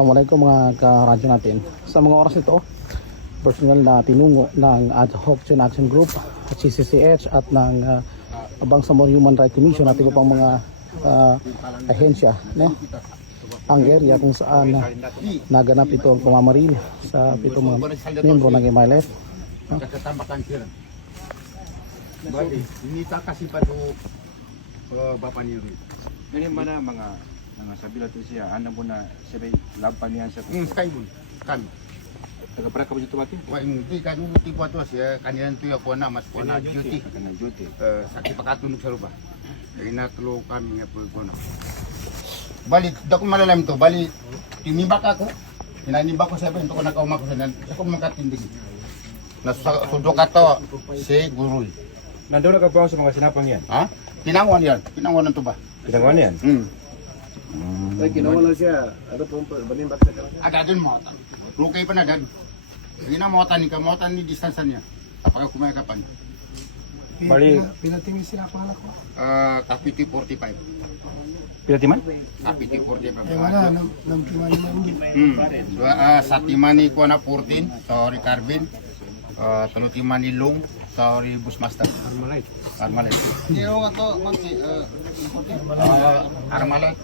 Assalamualaikum mga karadyo natin. Sa mga oras ito, personal na tinungo ng Ad Hoc Chain Action Group at CCCH at ng Bangsamoro Human Rights Commission at iba pang mga ahensya, no? Ang area kung saan naganap ito ang pamamaril sa pitong mga membro ng MILF, no? Ini tak kasih pada bapa ni. Ganyan ba na mga sabi natin siya, anak mo na siya may laban niya sa Sekali pun kan. taga-para ka ba siya tumati? Wah ini kan uti buat tu saya kanian tu ya kona mas kona duty. Kena duty. Sakit pakatun sa lupa. Ina klo kami ya po kona. Balik dako malalam to, bali tinibak ako. Tinanibak ko sa ben to ko nakauma ko sa nan. Ako makatindig. Nasudok ato si guru. Nandoon na ka pa sa mga sinapang yan? Ha? Tinangon yan. Tinangon to ba? Pinagawa niyan? Ay, ginawa lang siya. Ano po, banimbak sa kanila. Ada din mo. Lukay pa na dan. Hindi na mo ni distansa niya. Kapag kumaya ka pa. Bali, Pinatingin sila pa ko. Kapiti 45. pinatiman? Kapiti 45. Eh, wala, namkiman naman hindi. So, sa timani ko na 14, sorry Carvin. Talutimani Long, sorry Busmaster. Armalite. Hindi ako ito, Armalite.